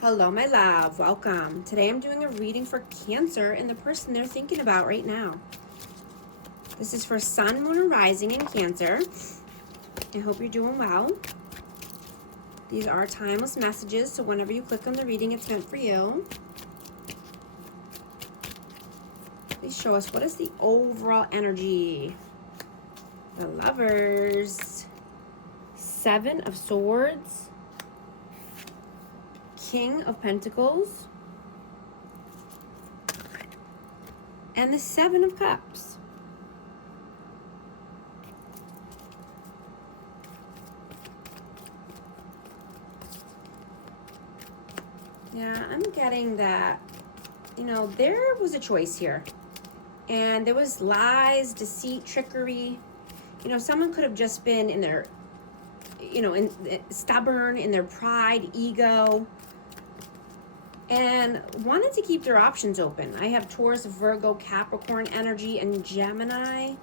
Hello, my love. Welcome. Today I'm doing a reading for Cancer and the person they're thinking about right now. This is for Sun, Moon, and Rising in Cancer. I hope you're doing well. These are timeless messages, so whenever you click on the reading, it's meant for you. Please show us, what is the overall energy? The Lovers. 7 of Swords. King of Pentacles. And the 7 of Cups. Yeah, I'm getting that, there was a choice here. And there was lies, deceit, trickery. Someone could have just been in their, stubborn, in their pride, ego, and wanted to keep their options open. I have Taurus, Virgo, Capricorn energy, and Gemini.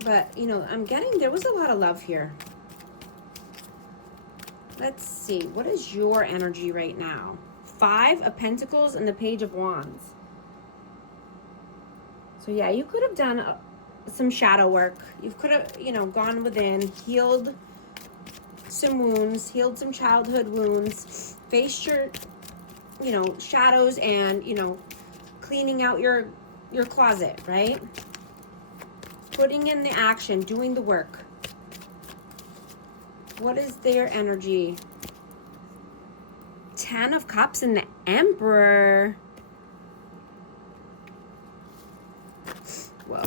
But, I'm getting there was a lot of love here. Let's see. What is your energy right now? 5 of Pentacles and the Page of Wands. So, yeah, you could have done some shadow work. You could have, gone within, healed some wounds, healed some childhood wounds, faced your, shadows and, cleaning out your closet, right? Putting in the action, doing the work. What is their energy? 10 of Cups and the Emperor. Whoa.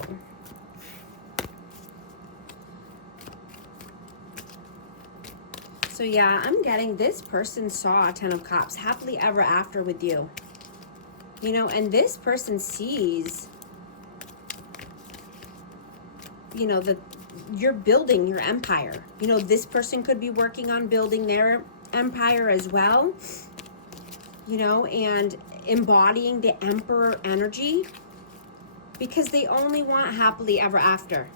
So yeah, I'm getting this person saw 10 of Cups, happily ever after with you. And this person sees, that you're building your empire. This person could be working on building their empire as well, and embodying the Emperor energy, because they only want happily ever after.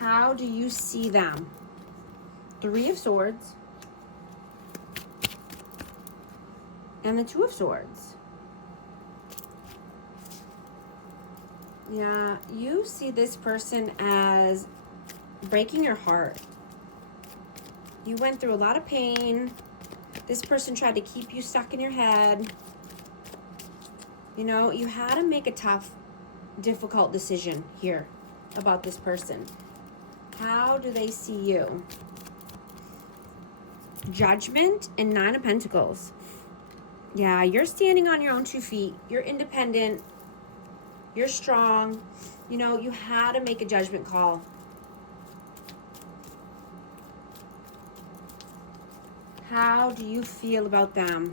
How do you see them? 3 of Swords and the 2 of Swords. Yeah, you see this person as breaking your heart. You went through a lot of pain. This person tried to keep you stuck in your head. You had to make a tough, difficult decision here about this person. How do they see you? Judgment and 9 of Pentacles. Yeah, you're standing on your own 2 feet. You're independent. You're strong. You had to make a judgment call. How do you feel about them?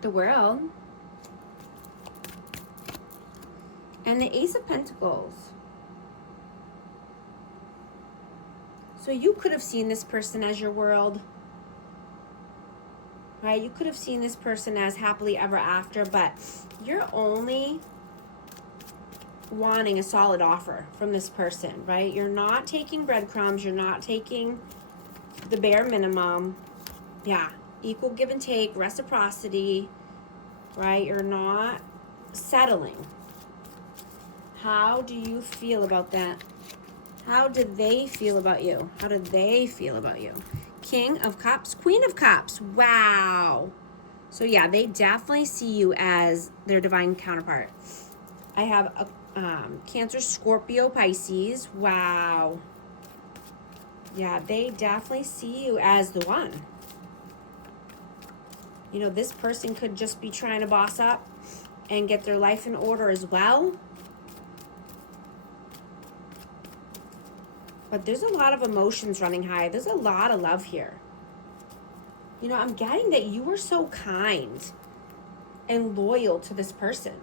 The World. And the Ace of Pentacles. So you could have seen this person as your world. Right? You could have seen this person as happily ever after, but you're only wanting a solid offer from this person, right? You're not taking breadcrumbs. You're not taking the bare minimum. Yeah, equal give and take, reciprocity, right? You're not settling. How do you feel about that? How do they feel about you? How do they feel about you? King of Cups, Queen of Cups. Wow. So yeah, they definitely see you as their divine counterpart. I have a Cancer, Scorpio, Pisces. Wow. Yeah, they definitely see you as the one. This person could just be trying to boss up and get their life in order as well. But there's a lot of emotions running high. There's a lot of love here. I'm getting that you were so kind and loyal to this person.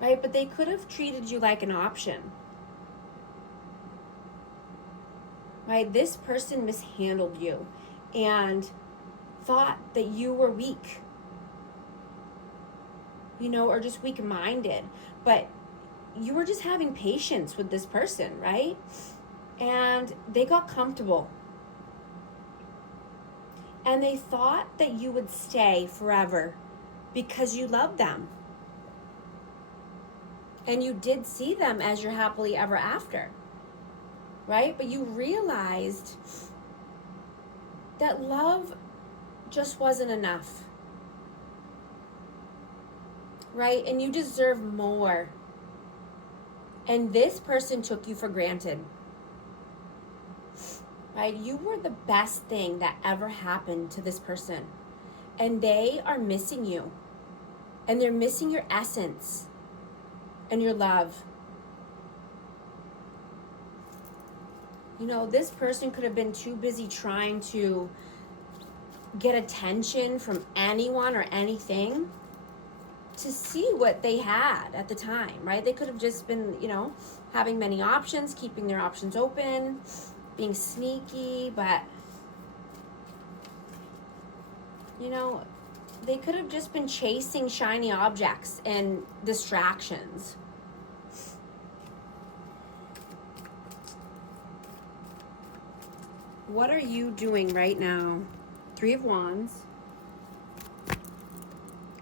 Right? But they could have treated you like an option. Right? This person mishandled you and thought that you were weak. Or just weak-minded. But you were just having patience with this person, right? And they got comfortable. And they thought that you would stay forever because you love them. And you did see them as your happily ever after, right? But you realized that love just wasn't enough, right? And you deserve more. And this person took you for granted, right? You were the best thing that ever happened to this person. And they are missing you. And they're missing your essence and your love. You know, this person could have been too busy trying to get attention from anyone or anything to see what they had at the time, right? They could have just been, you know, having many options, keeping their options open, being sneaky, but, you know, they could have just been chasing shiny objects and distractions. What are you doing right now? 3 of Wands.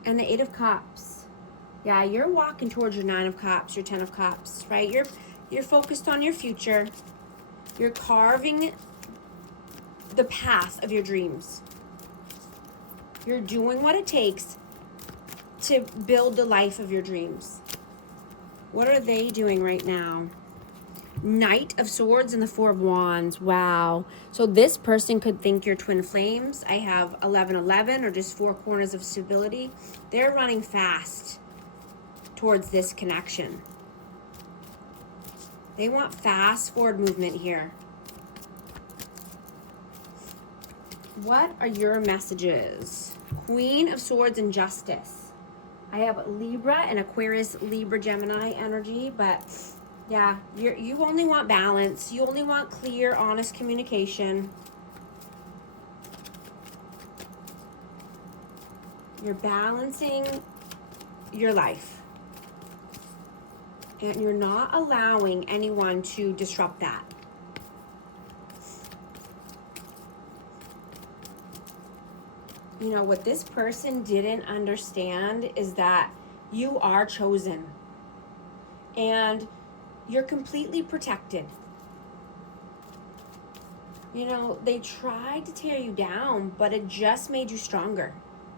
And the 8 of Cups. Yeah, you're walking towards your 9 of Cups, your 10 of Cups, right? You're focused on your future. You're carving the path of your dreams. You're doing what it takes to build the life of your dreams. What are they doing right now? Knight of Swords and the 4 of Wands. Wow. So this person could think you're twin flames. I have 11-11 or just 4 corners of stability. They're running fast towards this connection. They want fast forward movement here. What are your messages? Queen of Swords and Justice. I have Libra and Aquarius, Libra, Gemini energy, but yeah, you only want balance. You only want clear, honest communication. You're balancing your life. And you're not allowing anyone to disrupt that. You know, what this person didn't understand is that you are chosen. And you're completely protected. You know, they tried to tear you down, but it just made you stronger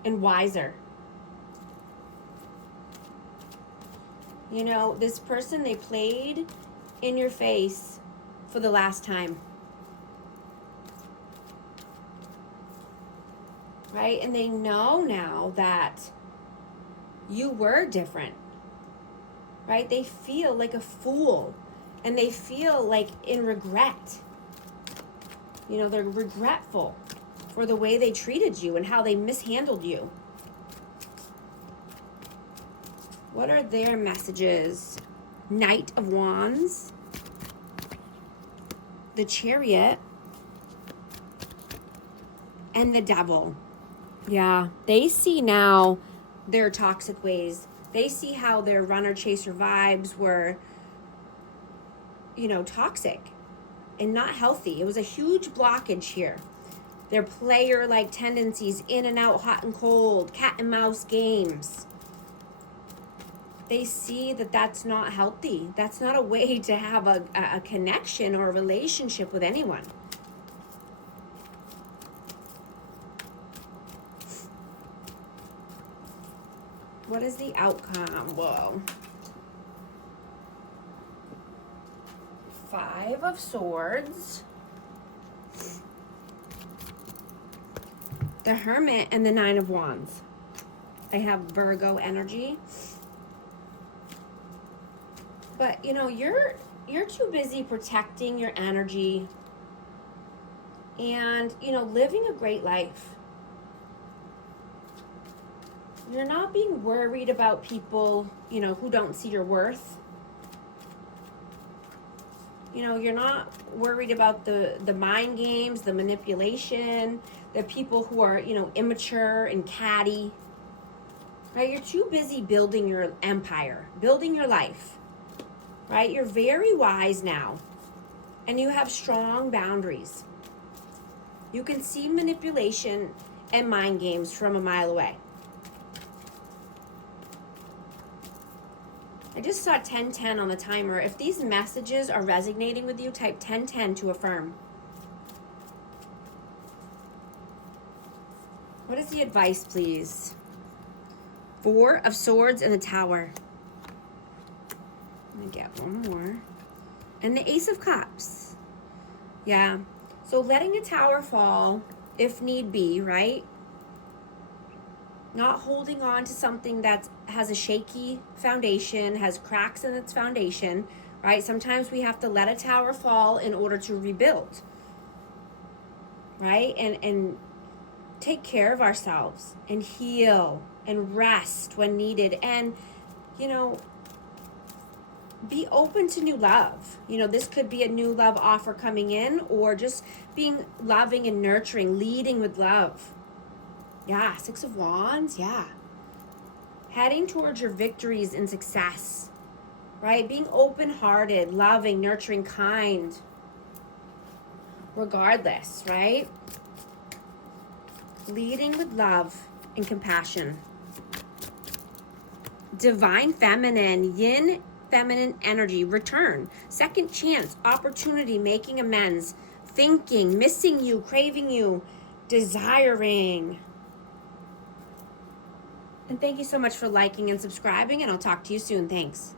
and wiser. You know, this person, they played in your face for the last time. Right? And they know now that you were different. Right? They feel like a fool. And they feel like in regret. You know, they're regretful for the way they treated you and how they mishandled you. What are their messages? Knight of Wands. The Chariot. And the Devil. Yeah, they see now their toxic ways. They see how their runner-chaser vibes were, you know, toxic and not healthy. It was a huge blockage here. Their player-like tendencies, in and out, hot and cold, cat and mouse games. They see that that's not healthy. That's not a way to have a connection or a relationship with anyone. What is the outcome? Whoa. 5 of Swords. The Hermit and the 9 of Wands. I have Virgo energy. But, you know, you're too busy protecting your energy and, you know, living a great life. You're not being worried about people, you know, who don't see your worth. You know, you're not worried about the mind games, the manipulation, the people who are, you know, immature and catty. Right? You're too busy building your empire, building your life. right? You're very wise now, and you have strong boundaries. You can see manipulation and mind games from a mile away. I just saw 1010 on the timer. If these messages are resonating with you, type 1010 to affirm. What is the advice, please? 4 of Swords and the Tower. Let me get one more. And the Ace of Cups. Yeah. So letting a tower fall, if need be, right? Not holding on to something that has a shaky foundation, has cracks in its foundation, right? Sometimes we have to let a tower fall in order to rebuild, right? And take care of ourselves and heal and rest when needed. And, you know, be open to new love. You know, this could be a new love offer coming in, or just being loving and nurturing, leading with love. Yeah, 6 of Wands, yeah. Heading towards your victories and success, right? Being open-hearted, loving, nurturing, kind. Regardless, right? Leading with love and compassion. Divine feminine, yin feminine energy, return. Second chance, opportunity, making amends, thinking, missing you, craving you, desiring. And thank you so much for liking and subscribing, and I'll talk to you soon. Thanks.